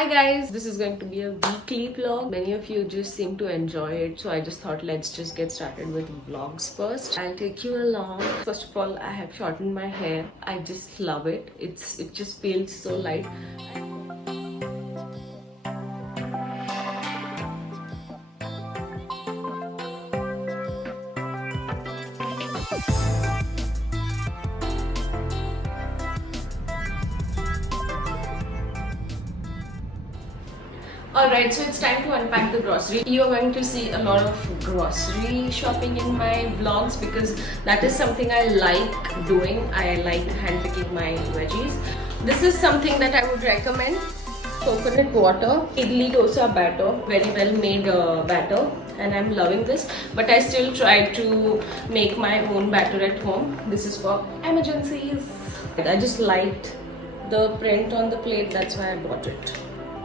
Hi guys, this is going to be a weekly vlog. Many of you just seem to enjoy it, so I just thought let's just get started with vlogs first. I'll take you along. First of all, I have shortened my hair. I just love it. It just feels so light. Alright, so it's time to unpack the grocery. You are going to see a lot of grocery shopping in my vlogs because that is something I like doing. I like handpicking my veggies. This is something that I would recommend. Coconut water, idli dosa batter, very well made batter, and I'm loving this. But I still try to make my own batter at home. This is for emergencies. I just liked the print on the plate, that's why I bought it.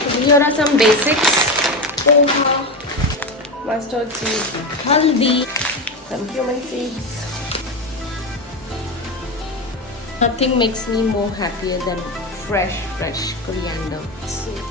Here are some basics: poha, mustard seeds, haldi, some cumin seeds. Nothing makes me more happier than fresh coriander soup.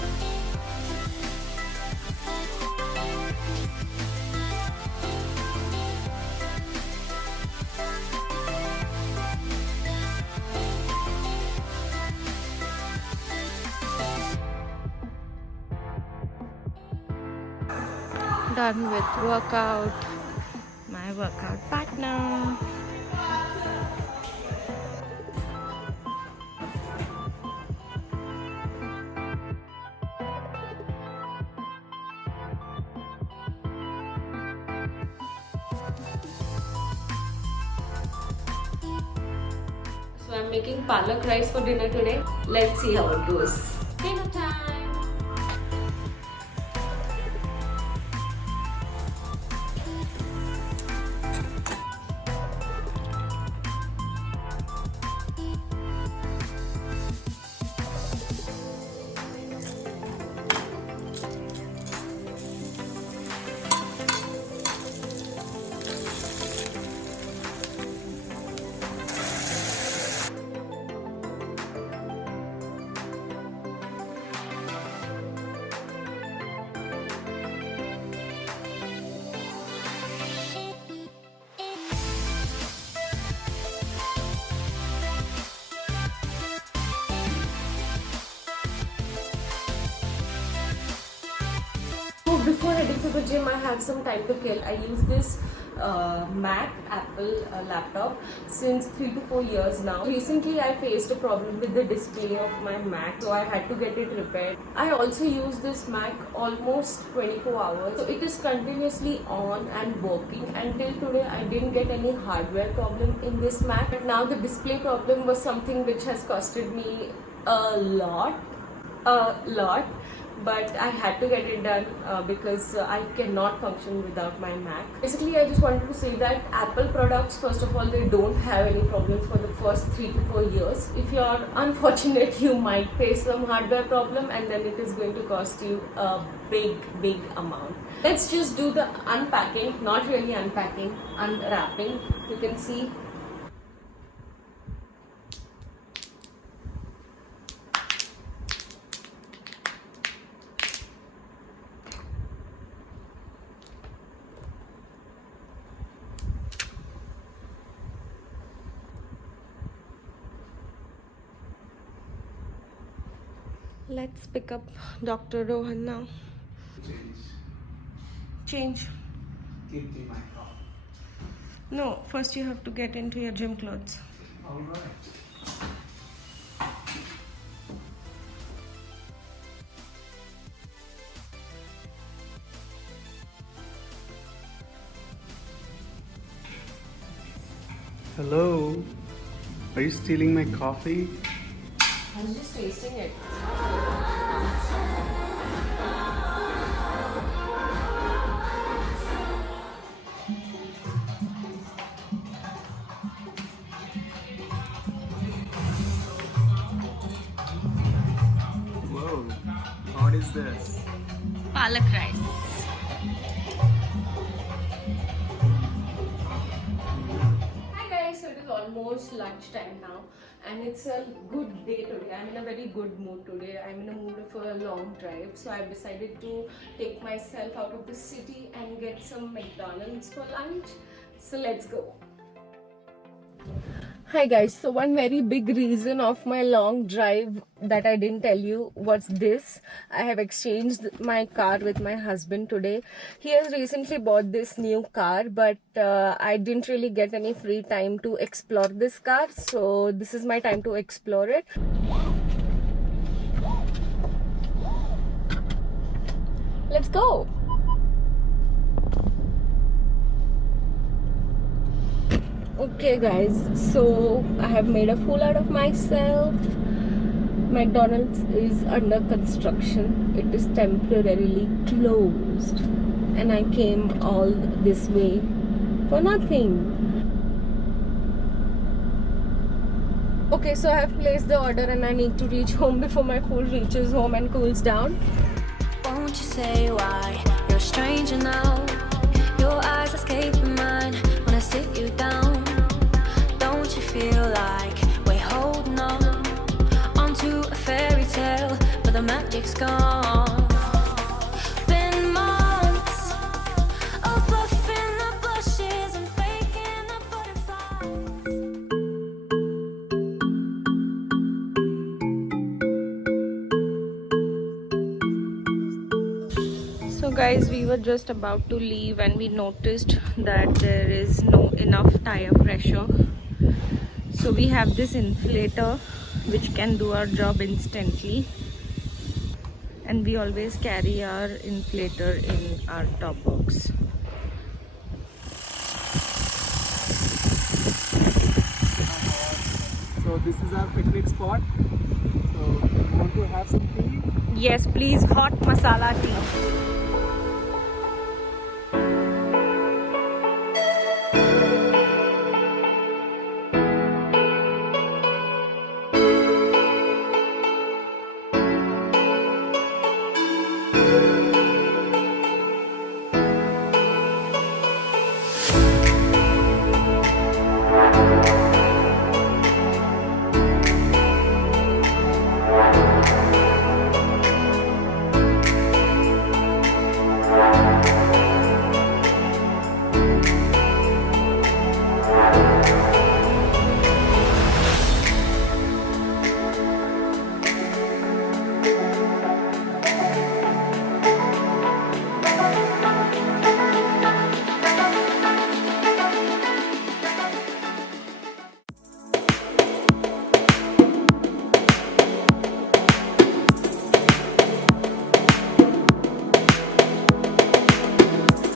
Done with workout. My workout partner. So I'm making palak rice for dinner today. Let's see how it goes. Dinner time. Before heading to the gym, I have some time to kill. I use this Apple laptop since 3 to 4 years now. Recently, I faced a problem with the display of my Mac, so I had to get it repaired. I also use this Mac almost 24 hours, so it is continuously on and working. Until today, I didn't get any hardware problem in this Mac. But now the display problem was something which has costed me a lot. But I had to get it done because I cannot function without my Mac. Basically, I just wanted to say that Apple products, first of all, they don't have any problems for the first 3 to 4 years. If you are unfortunate, you might face some hardware problem and then it is going to cost you a big amount. Let's just do the unpacking, not really unpacking, unwrapping. You can see. Let's pick up Dr. Rohan now. Change. Give me my coffee. No, first you have to get into your gym clothes. Alright. Hello. Are you stealing my coffee? I was just tasting it. Whoa. What is this? Palak rice. Hi guys, so it is almost almost lunchtime now, and it's a good day today. I'm in a very good mood today. I'm in a mood for a long drive, so I've decided to take myself out of the city and get some McDonald's for lunch. So let's go. Hi guys, so one very big reason of my long drive that I didn't tell you was this. I have exchanged my car with my husband today. He has recently bought this new car, but I didn't really get any free time to explore this car, so this is my time to explore it. Let's go! Okay guys, so I have made a fool out of myself. McDonald's is under construction. It is temporarily closed, and I came all this way for nothing. Okay, so I have placed the order and I need to reach home before my food reaches home and cools down. Won't you say why you're a stranger now? Your eyes escaping mine when I sit you down. Don't you feel like we're holding on onto a fairy tale, but the magic's gone? Been months of bluffing the blushes and faking the butterflies. So guys, we were just about to leave and we noticed that there is no enough tire pressure. So we have this inflator which can do our job instantly, and we always carry our inflator in our top box. So this is our picnic spot. So you want to have some tea? Yes, please, hot masala tea.